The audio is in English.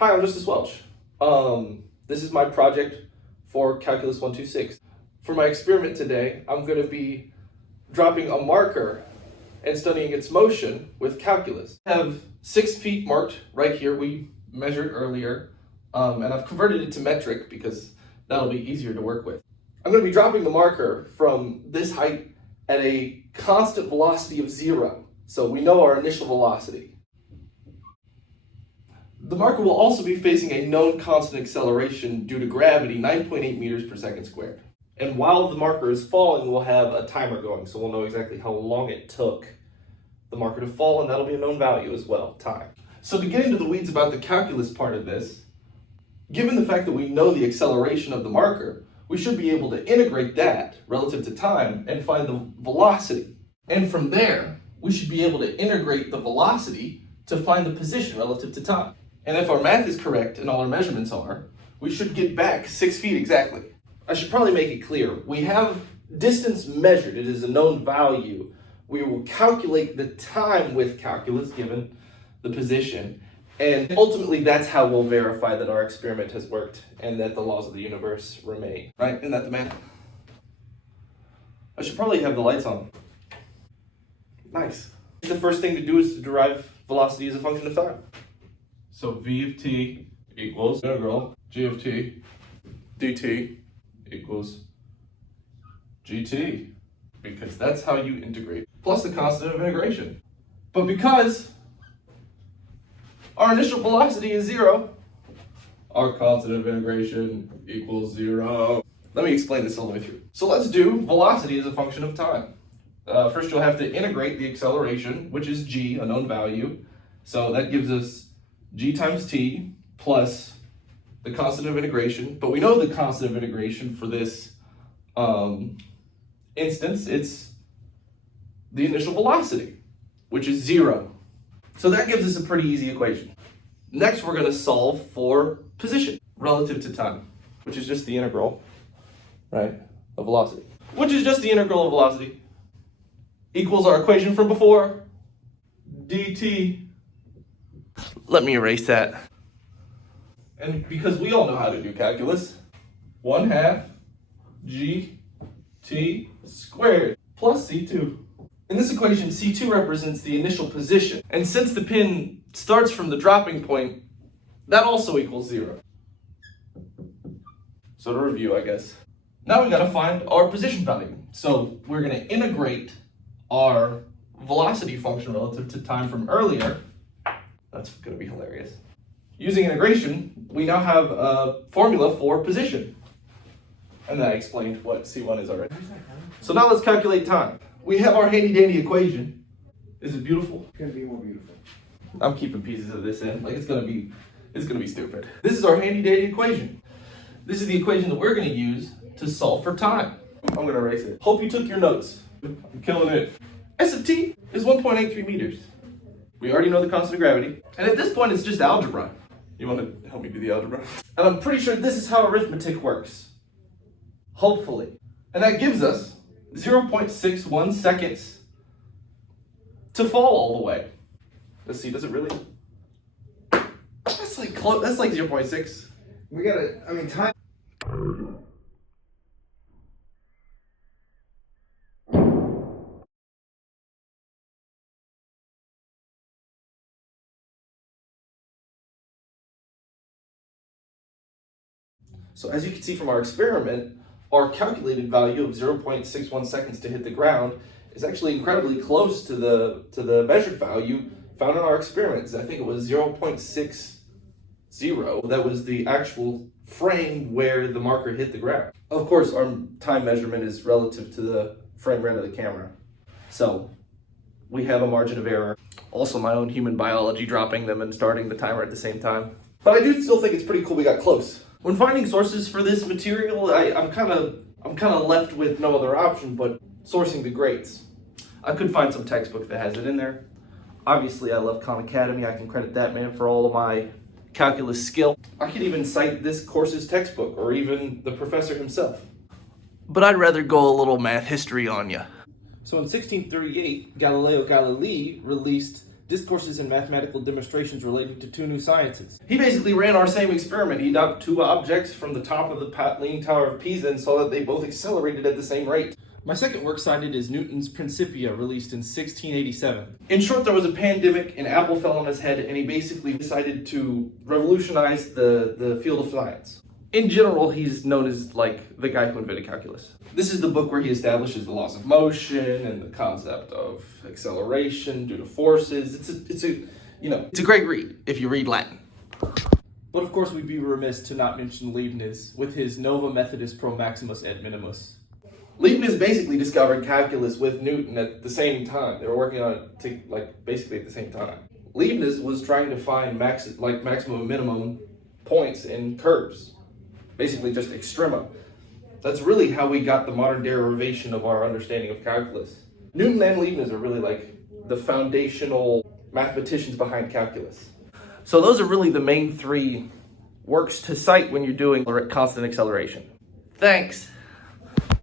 Hi, I'm Justice Welch. This is my project for Calculus 126. For my experiment today, I'm going to be dropping a marker and studying its motion with calculus. I have 6 feet marked right here. We measured earlier, and I've converted it to metric because that'll be easier to work with. I'm going to be dropping the marker from this height at a constant velocity of 0. So we know our initial velocity. The marker will also be facing a known constant acceleration due to gravity, 9.8 meters per second squared. And while the marker is falling, we'll have a timer going, so we'll know exactly how long it took the marker to fall, and that'll be a known value as well, time. So to get into the weeds about the calculus part of this, given the fact that we know the acceleration of the marker, we should be able to integrate that relative to time and find the velocity. And from there, we should be able to integrate the velocity to find the position relative to time. And if our math is correct and all our measurements are, we should get back 6 feet exactly. I should probably make it clear. We have distance measured. It is a known value. We will calculate the time with calculus given the position. And ultimately, that's how we'll verify that our experiment has worked and that the laws of the universe remain. Right? Isn't that the math? I should probably have the lights on. Nice. The first thing to do is to derive velocity as a function of time. So v of t equals integral g of t dt equals gt, because that's how you integrate, plus the constant of integration. But because our initial velocity is 0, our constant of integration equals 0. Let me explain this all the way through. So let's do velocity as a function of time. First, you'll have to integrate the acceleration, which is g, a known value. So that gives us g times t plus the constant of integration. But we know the constant of integration for this instance, it's the initial velocity, which is 0. So that gives us a pretty easy equation. Next, we're going to solve for position relative to time, which is just the integral, right, of velocity. Which is just the integral of velocity equals our equation from before, dt. Let me erase that. And because we all know how to do calculus, 1/2 gt squared plus c2. In this equation, c2 represents the initial position. And since the pin starts from the dropping point, that also equals 0. So to review, I guess. Now we gotta find our position value. So we're gonna integrate our velocity function relative to time from earlier. That's gonna be hilarious. Using integration, we now have a formula for position. And I explained what C1 is already. So now let's calculate time. We have our handy dandy equation. Is it beautiful? It's gonna be more beautiful. I'm keeping pieces of this in. Like it's gonna be stupid. This is our handy dandy equation. This is the equation that we're gonna use to solve for time. I'm gonna erase it. Hope you took your notes. I'm killing it. S of t is 1.83 meters. We already know the constant of gravity. And at this point, it's just algebra. You want to help me do the algebra? And I'm pretty sure this is how arithmetic works. Hopefully. And that gives us 0.61 seconds to fall all the way. Let's see, does it really? That's like close. That's like 0.6. We gotta, time. So as you can see from our experiment, our calculated value of 0.61 seconds to hit the ground is actually incredibly close to the measured value found in our experiments. I think it was 0.60. That was the actual frame where the marker hit the ground. Of course, our time measurement is relative to the frame rate of the camera. So we have a margin of error. Also my own human biology dropping them and starting the timer at the same time. But I do still think it's pretty cool we got close. When finding sources for this material, I'm kind of left with no other option but sourcing the greats. I could find some textbook that has it in there. Obviously, I love Khan Academy. I can credit that man for all of my calculus skill. I could even cite this course's textbook or even the professor himself. But I'd rather go a little math history on you. So in 1638, Galileo Galilei released discourses and mathematical demonstrations relating to two new sciences. He basically ran our same experiment. He dumped two objects from the top of the Leaning Tower of Pisa and saw that they both accelerated at the same rate. My second works cited is Newton's Principia, released in 1687. In short, there was a pandemic, an apple fell on his head, and he basically decided to revolutionize the field of science. In general, he's known as like the guy who invented calculus. This is the book where he establishes the laws of motion and the concept of acceleration due to forces. It's a great read if you read Latin. But of course, we'd be remiss to not mention Leibniz with his Nova Methodus Pro Maximus et Minimus. Leibniz basically discovered calculus with Newton at the same time. They were working on it basically at the same time. Leibniz was trying to find maximum and minimum points in curves, basically just extrema. That's really how we got the modern derivation of our understanding of calculus. Newton and Leibniz are really like the foundational mathematicians behind calculus. So those are really the main three works to cite when you're doing constant acceleration. Thanks.